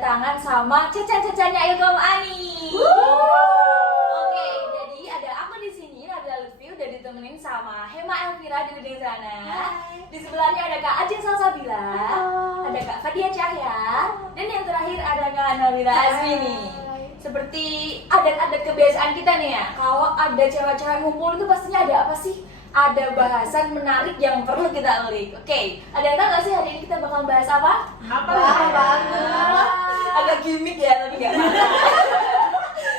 kedatangan sama Caca-cacanya Ilkom Ani. Oke, jadi ada aku di sini, Nabila Lutfi, udah ditemenin sama Hema Elvira di ujung sana. Di sebelahnya ada Kak Ajeng Salsabila, ada Kak Fadia Cahya, dan yang terakhir ada Kak Nabila Azmini. Seperti adat-adat kebiasaan kita nih ya, kalau ada cewek-cewek ngumpul itu pastinya ada apa sih? Ada bahasan menarik yang perlu kita ulik. Oke, ada yang tahu nggak sih hari ini kita bakal bahas apa? Apa banget. Agak gimmick ya, tapi nggak.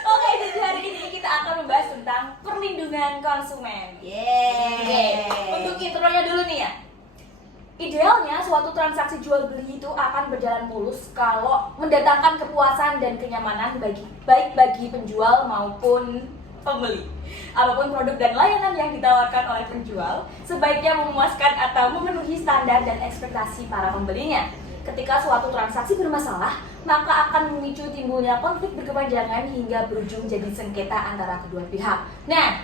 Oke, jadi hari ini kita akan membahas tentang perlindungan konsumen. Oke, untuk intronya dulu nih ya. Idealnya suatu transaksi jual beli itu akan berjalan mulus kalau mendatangkan kepuasan dan kenyamanan baik bagi penjual maupun pembeli. Apapun produk dan layanan yang ditawarkan oleh penjual sebaiknya memuaskan atau memenuhi standar dan ekspektasi para pembelinya. Ketika suatu transaksi bermasalah, maka akan memicu timbulnya konflik berkepanjangan hingga berujung jadi sengketa antara kedua pihak. Nah,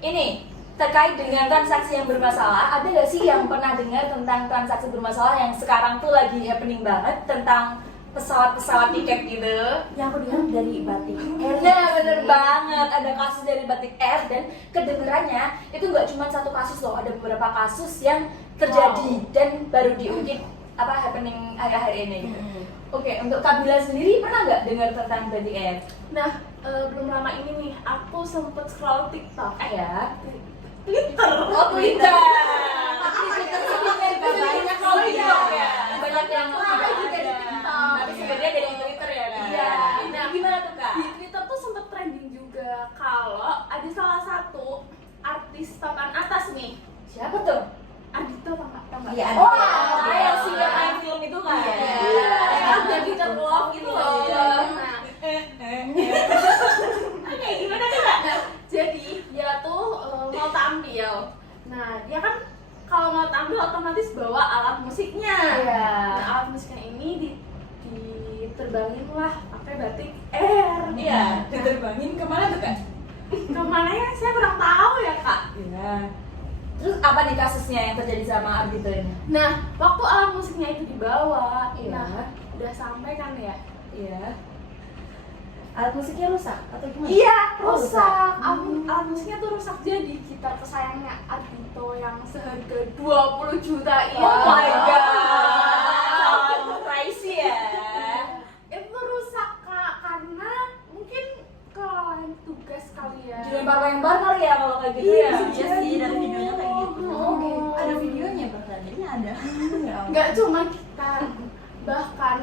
ini terkait dengan transaksi yang bermasalah, ada gak sih yang pernah dengar tentang transaksi bermasalah yang sekarang tuh lagi happening banget tentang pesawat tiket gitu? Yang aku dengar dari Batik Air. Nah, bener banget, ada kasus dari Batik Air dan kedengerannya itu nggak cuma satu kasus loh, ada beberapa kasus yang terjadi dan baru diungkit happening akhir-akhir ini gitu. Oke, untuk Kak Bila sendiri pernah nggak dengar tentang Batik Air? Nah, belum lama ini nih aku sempet scroll TikTok. Ya. Twitter. Oh, Twitter. Tapi Twitter itu banyak kalau ya. Banyak yang juga di TikTok. Tapi sebenarnya dari Twitter ya kan? Iya. Nah, gimana tuh Kak? Di Twitter tuh sempet trending juga kalau ada salah satu artis papan atas nih. Siapa tuh? Adito tau nggak? Iya, Oh, Adito. yang singa main film itu kan? Iya. Yang jadi terlove gitu loh. Nah, oke, gimana tuh Kak? Nah, jadi dia tuh mau tampil. Nah, dia kan kalau mau tampil otomatis bawa alat musiknya. Iya. Nah, alat musiknya ini diterbangin lah pakai Batik Air. Iya, diterbangin kemana tuh Kak? Kemana ya? Saya kurang tahu ya Kak. Iya. Terus apa nih kasusnya yang terjadi sama Ardito ini? Nah, waktu alat musiknya itu dibawa, Iya. nah udah sampai kan ya? Iya. Alat musiknya rusak atau gimana? Iya, Oh, rusak. Alat musiknya tuh rusak, jadi gitar kesayangannya Ardito yang seharga 20 juta ini. Oh my god. Crazy ya. Itu rusak Kak, karena mungkin kelalaian tugas kali ya. Dilempar-lempar kali ya kalau kayak gitu ya. Iya sih, dari videonya kayak gitu. Oke. Ada videonya bahkan, jadi ada. Nggak cuma gitar, bahkan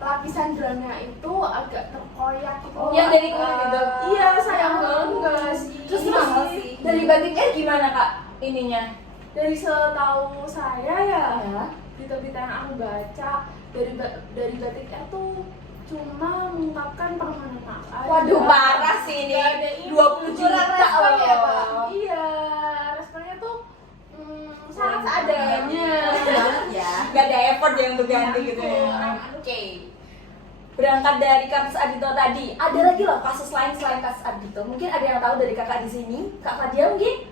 lapisan drumnya itu agak terkoyak gitu. Yang dari kemarin gitu. Iya, sayang banget sih. Terus mahal sih. dari Batik Air gimana Kak ininya? Dari setahu saya ya, Ya. berita-berita yang aku baca dari Batik Air tuh cuma mengungkapkan permohonan maaf aja. Waduh, parah sih ini. Nggak ada ini. 20 juta Respon ya, loh. Kak. Iya, responnya tuh sangat seadanya. Banget ya. Gak ada effort ya untuk ganti gitu ya. Oke. Berangkat dari kasus Ardito tadi, ada lagi loh kasus lain selain kasus Ardito. Mungkin ada yang tahu dari kakak di sini, Kak Fadia mungkin?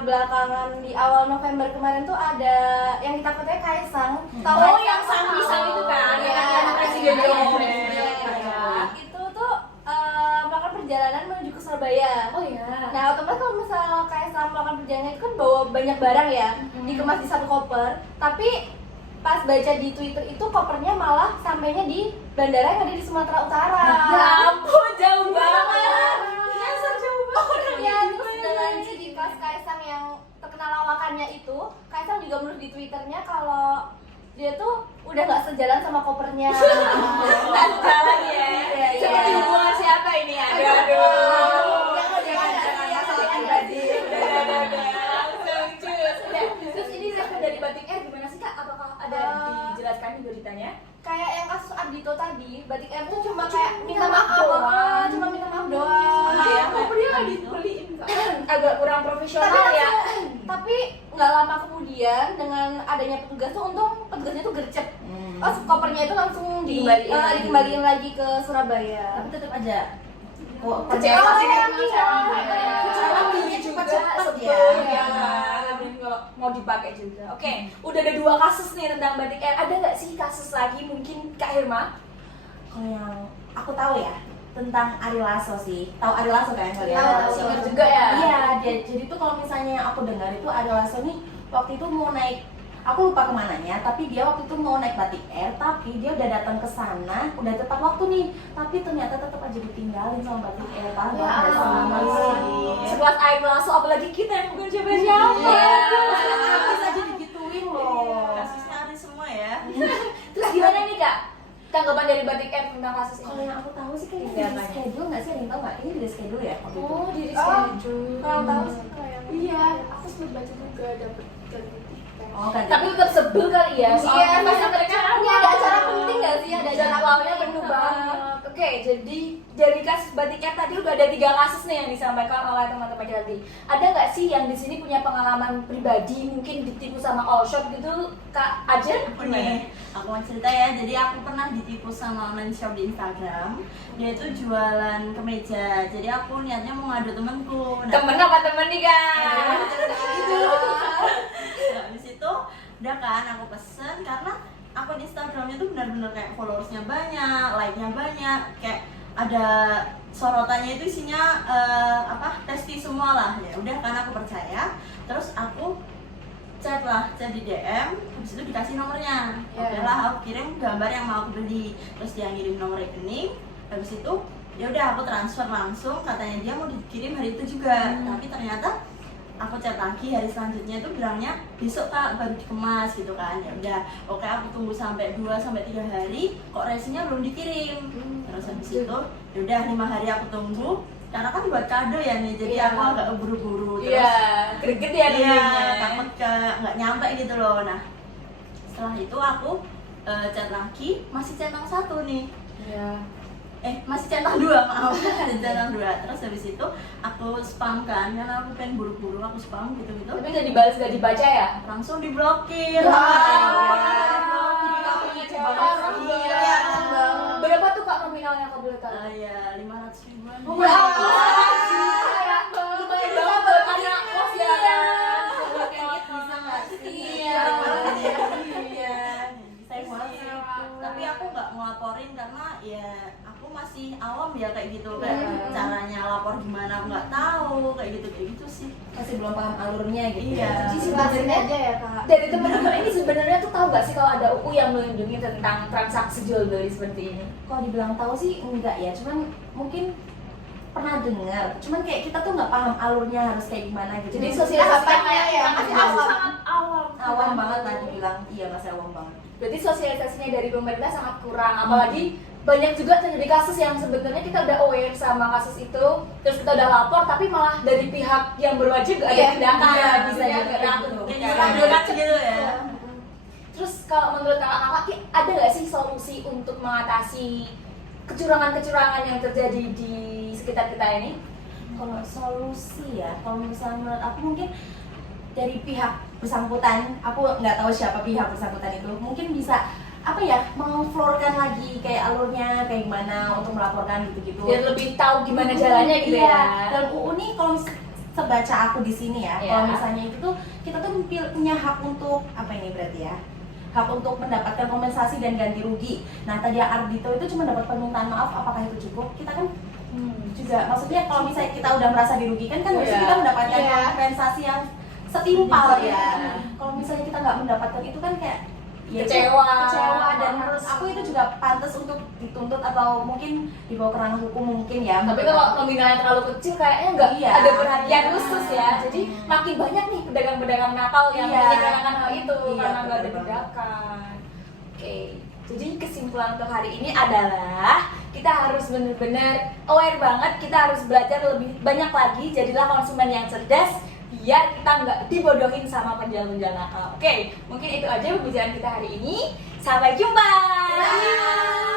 Belakangan di awal November kemarin tuh ada yang ditakutin Kaisang. Tahu Oh, Kaisang? yang sang pisang itu kan, Iya, yang anak presiden iya, Jokowi. iya, iya. Itu tuh melakukan perjalanan menuju ke Surabaya. Oh ya. Nah, otomatis kalau misal Kaisang melakukan perjalanan itu kan bawa banyak barang ya, dikemas di satu koper. Tapi pas baca di Twitter itu kopernya malah sampainya di bandara yang ada di Sumatera Utara. Ya ampun, jauh banget. Nyasar jauh banget. Ya, terus dengan jadi pas Kaisang yang terkenal lawakannya itu, Kaisang juga menulis di Twitternya kalau dia tuh udah gak sejalan sama kopernya. Tak jalan ya. Iya, iya. Seperti hubungan siapa ini? Aduh. Terus ini respon dari Batik Air gimana sih Kak? Apakah ada dijelaskan di beritanya? Kayak yang kasus Ardito tadi, Batik Air tuh cuma kayak minta minta maaf maaf doang. cuma minta maaf doang. Iya, Kopernya nggak dibeliin Kak. Agak kurang Tapi profesional ya. tapi nggak lama kemudian dengan adanya petugas tuh untung petugasnya tuh gercep. Oh, kopernya itu langsung dikembaliin lagi ke Surabaya. Tapi tetap aja Kecewa sih iya. kecewa juga cepet-cepet sebel ya. ya. Dan kalau mau dipakai juga. Oke, udah ada 2 kasus nih tentang batik air. Ada nggak sih kasus lagi mungkin Kak Irma? Kalau yang aku tahu ya tentang Ari Lasso sih. Tahu Ari Lasso kan kalian? Tahu. Singer juga ya? Iya, jadi tuh kalau misalnya yang aku dengar itu Ari Lasso nih waktu itu mau naik, aku lupa kemananya, tapi dia waktu itu mau naik batik air, tapi dia udah datang ke sana, udah tepat waktu nih, tapi ternyata tetap aja ditinggalin sama batik air. Parah Ya banget ampun. sih. Sekelas air langsung, apalagi kita yang bukan siapa-siapa. Iya. Artis aja digituin loh. Kasusnya ada semua ya. Terus gimana nih Kak? Tanggapan dari batik air tentang kasus Kalau ini? yang aku tahu sih kayak Iya, di Kak. schedule nggak sih? Ada yang tahu nggak? Ini di schedule ya waktu itu. Oh, diri Oh, schedule. Kalau tahu sih kayak iya, aku sempat baca juga dapet ganti tiket. Oh kan. Tapi tetap sebel kali ya. Iya, pasti mereka ini ada acara penting nggak sih? Ada acara jadwalnya penuh banget. Oke, jadi dari kasus batik air tadi udah ada 3 kasus nih yang disampaikan oleh teman-teman tadi. Ada nggak sih yang di sini punya pengalaman pribadi mungkin ditipu sama all shop gitu, Kak Ajen? Aku nih, aku mau cerita ya. Jadi aku pernah ditipu sama online shop di Instagram. Dia itu jualan kemeja. Jadi aku niatnya mau ngadu temenku. Temen apa temen nih Kak? Nah, habis itu udah kan aku pesen karena akun Instagramnya tuh benar-benar kayak followersnya banyak, like-nya banyak, kayak ada sorotannya itu isinya testi semua lah. Ya udah kan aku percaya. Terus aku chat di DM, habis itu dikasih nomornya. Oke lah, aku kirim gambar yang mau aku beli, terus dia ngirim nomor rekening. Habis itu ya udah aku transfer langsung, katanya dia mau dikirim hari itu juga. Tapi ternyata aku chat lagi hari selanjutnya itu bilangnya besok Kak baru dikemas gitu kan. Ya udah, oke aku tunggu sampai 2-3 hari, kok resinya belum dikirim. Terus habis itu ya udah 5 hari aku tunggu, karena kan buat kado ya nih, jadi aku agak buru-buru. Terus Iya, greget ya iya, dulunya. takut nggak nyampe gitu loh. Nah, setelah itu aku chat lagi, masih centang 1 nih. Iya. Masih centang 2, maaf. Masih centang 2. Terus habis itu aku spam kan, karena aku pengen buru-buru, aku spam gitu-gitu. Tapi nggak dibalas, nggak dibaca ya? Langsung diblokir. Ya, Iya. Berapa tuh Kak nominalnya kalau boleh tahu? Ya 500 ribuan. Oh my God. Lumayan banget buat anak kos ya. Kalau kayak gitu bisa nggak sih? Iya. Iya. Saya mau Sih. Tapi aku nggak ngelaporin karena ya aku masih awam ya kayak gitu, kayak caranya lapor gimana aku nggak tahu, kayak gitu sih. masih belum paham alurnya gitu. Iya. ya. Jadi sebenarnya aja ya Kak. Dari teman-teman ini sebenarnya tuh tahu nggak sih kalau ada UU yang melindungi tentang transaksi jual beli seperti ini? Kalau dibilang tahu sih enggak ya, cuman mungkin pernah dengar, cuman kayak kita tuh nggak paham alurnya harus kayak gimana gitu. Jadi Tahapannya sosialisasinya ya, Masih awam. sangat awam. awam banget lah dibilang, iya masih awam banget. Berarti sosialisasinya dari pemerintah sangat kurang, apalagi banyak juga terjadi kasus yang sebenarnya kita udah aware sama kasus itu, terus kita udah lapor, tapi malah dari pihak yang berwajib gak ada Iya, tindakan, iya, bisa iya, juga kayak takut. gitu. Kayak Iya. nyerah gitu ya. Terus kalau menurut kakak-kakak, ada nggak sih solusi untuk mengatasi kecurangan-kecurangan yang terjadi di sekitar kita ini? Kalau solusi ya, kalau misalnya menurut aku mungkin dari pihak bersangkutan, aku nggak tahu siapa pihak bersangkutan itu, mungkin bisa apa ya, mengflorkan lagi kayak alurnya kayak gimana untuk melaporkan gitu-gitu. Biar lebih tahu gimana jalannya gitu Iya. ya. Dan UU nih kalau sebaca aku di sini ya, Iya. kalau misalnya itu tuh kita tuh punya hak untuk apa ini berarti ya? Hak untuk mendapatkan kompensasi dan ganti rugi. Nah tadi Ardito itu cuma dapat permintaan maaf, apakah itu cukup? Kita kan juga, maksudnya kalau misalnya kita udah merasa dirugikan kan harusnya Iya. kita mendapatkan Iya. kompensasi yang setimpal Iya. ya. Kalau misalnya kita nggak mendapatkan itu kan kayak ya itu Kecewa. dan menurut aku itu juga pantas untuk dituntut atau mungkin dibawa ke ranah hukum mungkin ya. Tapi kalau nominalnya terlalu kecil kayaknya nggak Iya. ada perhatian khusus ya. Jadi makin banyak nih pedagang-pedagang nakal yang Iya. menyalahkan hal itu Iya, karena nggak ada betul banget. tindakan. Oke, jadi kesimpulan untuk hari ini adalah kita harus benar-benar aware banget, kita harus belajar lebih banyak lagi, jadilah konsumen yang cerdas biar kita nggak dibodohin sama penjual-penjual nakal. Oke, mungkin itu aja pembicaraan kita hari ini. Sampai jumpa. Bye.